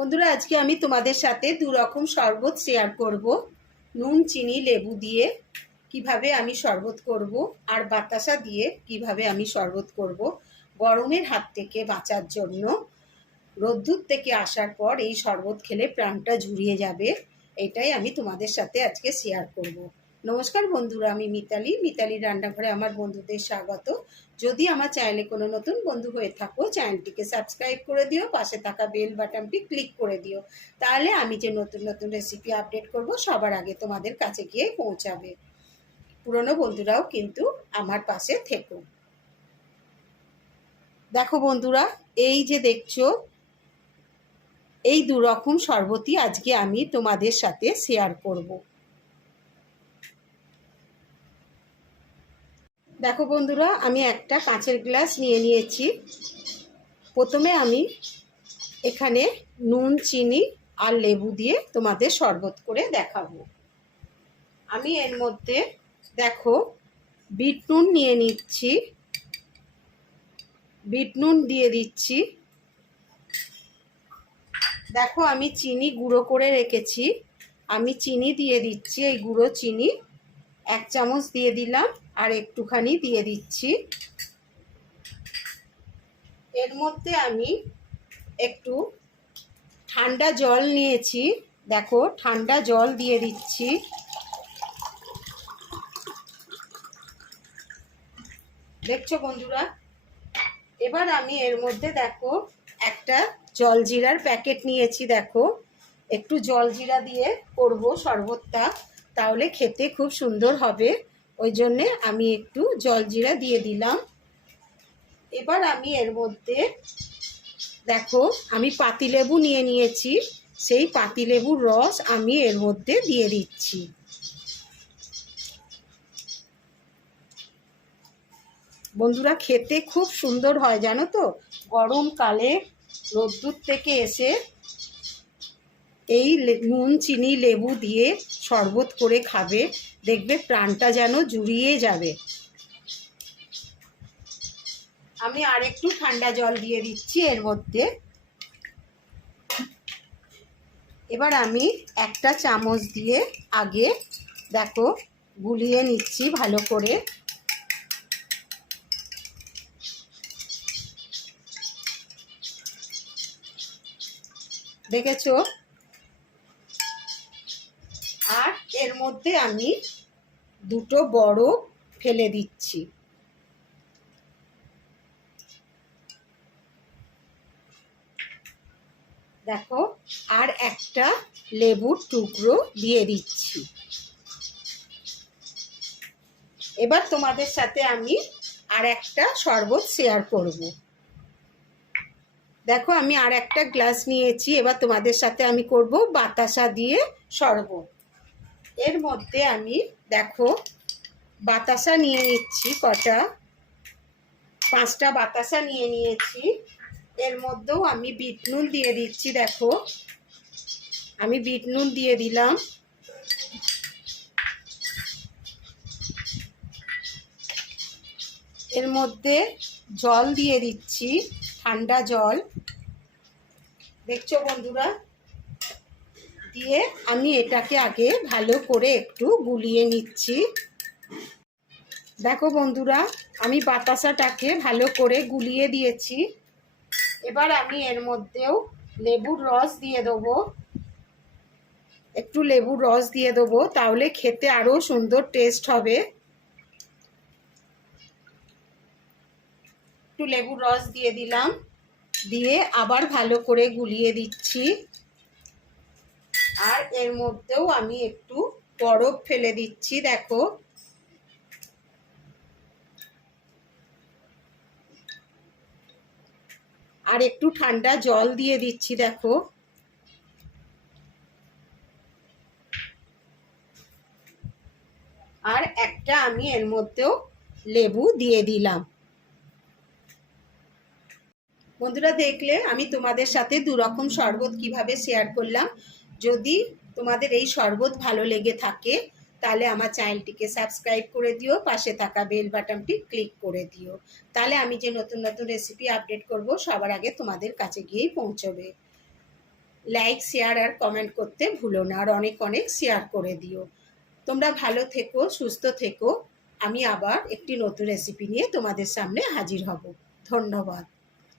বন্ধুরা, আজকে আমি তোমাদের সাথে দু রকম শরবত শেয়ার করব। নুন চিনি লেবু দিয়ে কিভাবে আমি শরবত করব, আর বাতাসা দিয়ে কিভাবে আমি শরবত করব। গরমের হাত থেকে বাঁচার জন্য, রোদ্দুর থেকে আসার পর এই শরবত খেলে প্রাণটা জুড়িয়ে যাবে। এটাই আমি তোমাদের সাথে আজকে শেয়ার করব। নমস্কার বন্ধুরা, আমি মিতালির রান্নাঘরে আমার বন্ধুদের স্বাগত। যদি আমার চ্যানেলে কোনো নতুন বন্ধু হয়ে থাকো, চ্যানেলটিকে সাবস্ক্রাইব করে দিও, পাশে থাকা বেল বাটনটি ক্লিক করে দিও। তাহলে আমি যে নতুন নতুন রেসিপি আপডেট করব সবার আগে তোমাদের কাছে গিয়ে পৌঁছাবে। পুরনো বন্ধুরাও কিন্তু আমার পাশে থেকো। দেখো বন্ধুরা, এই যে দেখছো, এই দু রকম শরবতই আজকে আমি তোমাদের সাথে শেয়ার করব। দেখো বন্ধুরা, আমি একটা কাঁচের গ্লাস নিয়ে নিয়েছি। প্রথমে আমি এখানে নুন চিনি আর লেবু দিয়ে তোমাদের শরবত করে দেখাবো। আমি এর মধ্যে দেখো বিট নুন নিয়ে নিচ্ছি, বিট নুন দিয়ে দিচ্ছি। দেখো আমি চিনি গুঁড়ো করে রেখেছি, আমি চিনি দিয়ে দিচ্ছি। এই গুঁড়ো চিনি 1 চামচ দিয়ে দিলাম, আর একটুখানি দিয়ে দিচ্ছি। এর মধ্যে আমি একটু ঠান্ডা জল নিয়েছি, দেখো ঠান্ডা জল দিয়ে দিচ্ছি। দেখছো বন্ধুরা, এবার আমি এর মধ্যে দেখো একটা জলজিরার প্যাকেট নিয়েছি। দেখো একটু জলজিরা দিয়ে করব শরবতটা, তাহলে খেতে খুব সুন্দর হবে। ওই জন্যে আমি একটু জলজিরা দিয়ে দিলাম। এবার আমি এর মধ্যে দেখো আমি পাতিলেবু নিয়ে নিয়েছি, সেই পাতিলেবুর রস আমি এর মধ্যে দিয়ে দিচ্ছি। বন্ধুরা, খেতে খুব সুন্দর হয় জানো তো। গরমকালে রোদ্দুর থেকে এসে এই নুন চিনি লেবু দিয়ে শরবত করে খাবে, দেখবে প্রাণটা যেন জুড়িয়ে যাবে। আমি আর একটু ঠান্ডা জল দিয়ে দিচ্ছি এর মধ্যে। এবার আমি একটা চামচ দিয়ে আগে দেখো গুলিয়ে নিচ্ছি ভালো করে। দেখেছো? আর এর মধ্যে আমি দুটো বরফ ফেলে দিচ্ছি। দেখো, আর একটা লেবুর টুকরো দিয়ে দিচ্ছি। এবার তোমাদের সাথে আমি আর একটা শরবত শেয়ার করব। দেখো আমি আর একটা গ্লাস নিয়েছি, এবার তোমাদের সাথে আমি করব বাতাসা দিয়ে শরবত। এর মধ্যে আমি দেখো বাতাসা নিয়ে নিচ্ছি, কটা 5টা বাতাসা নিয়ে নিয়েছি। এর মধ্যেও আমি বিট নুন দিয়ে দিচ্ছি। দেখো আমি বিট নুন দিয়ে দিলাম। এর মধ্যে জল দিয়ে দিচ্ছি, ঠান্ডা জল। দেখছো বন্ধুরা, দিয়ে আমি এটাকে আগে ভালো করে একটু গুলিয়ে নিচ্ছি। দেখো বন্ধুরা, আমি বাতাসাটাকে ভালো করে গুলিয়ে দিয়েছি। এবার আমি এর মধ্যেও লেবুর রস দিয়ে দেবো, একটু লেবুর রস দিয়ে দেবো, তাহলে খেতে আরও সুন্দর টেস্ট হবে। একটু লেবুর রস দিয়ে দিলাম, দিয়ে আবার ভালো করে গুলিয়ে দিচ্ছি। আর এর মধ্যেও আমি একটু বরফ ফেলে দিচ্ছি। দেখো আর একটু ঠান্ডা জল দিয়ে দিচ্ছি। দেখো আর একটা আমি এর মধ্যেও লেবু দিয়ে দিলাম। বন্ধুরা, দেখলে আমি তোমাদের সাথে দু রকম শরবত কিভাবে শেয়ার করলাম। যদি তোমাদের এই শরবত ভালো লেগে থাকে, তাহলে আমার চ্যানেলটিকে সাবস্ক্রাইব করে দিও, পাশে থাকা বেল বাটনটি ক্লিক করে দিও। তাহলে আমি যে নতুন নতুন রেসিপি আপডেট করব সবার আগে তোমাদের কাছে গিয়েই পৌঁছবে। লাইক শেয়ার আর কমেন্ট করতে ভুলো না, আর অনেক অনেক শেয়ার করে দিও। তোমরা ভালো থেকো, সুস্থ থেকো। আমি আবার একটি নতুন রেসিপি নিয়ে তোমাদের সামনে হাজির হব। ধন্যবাদ।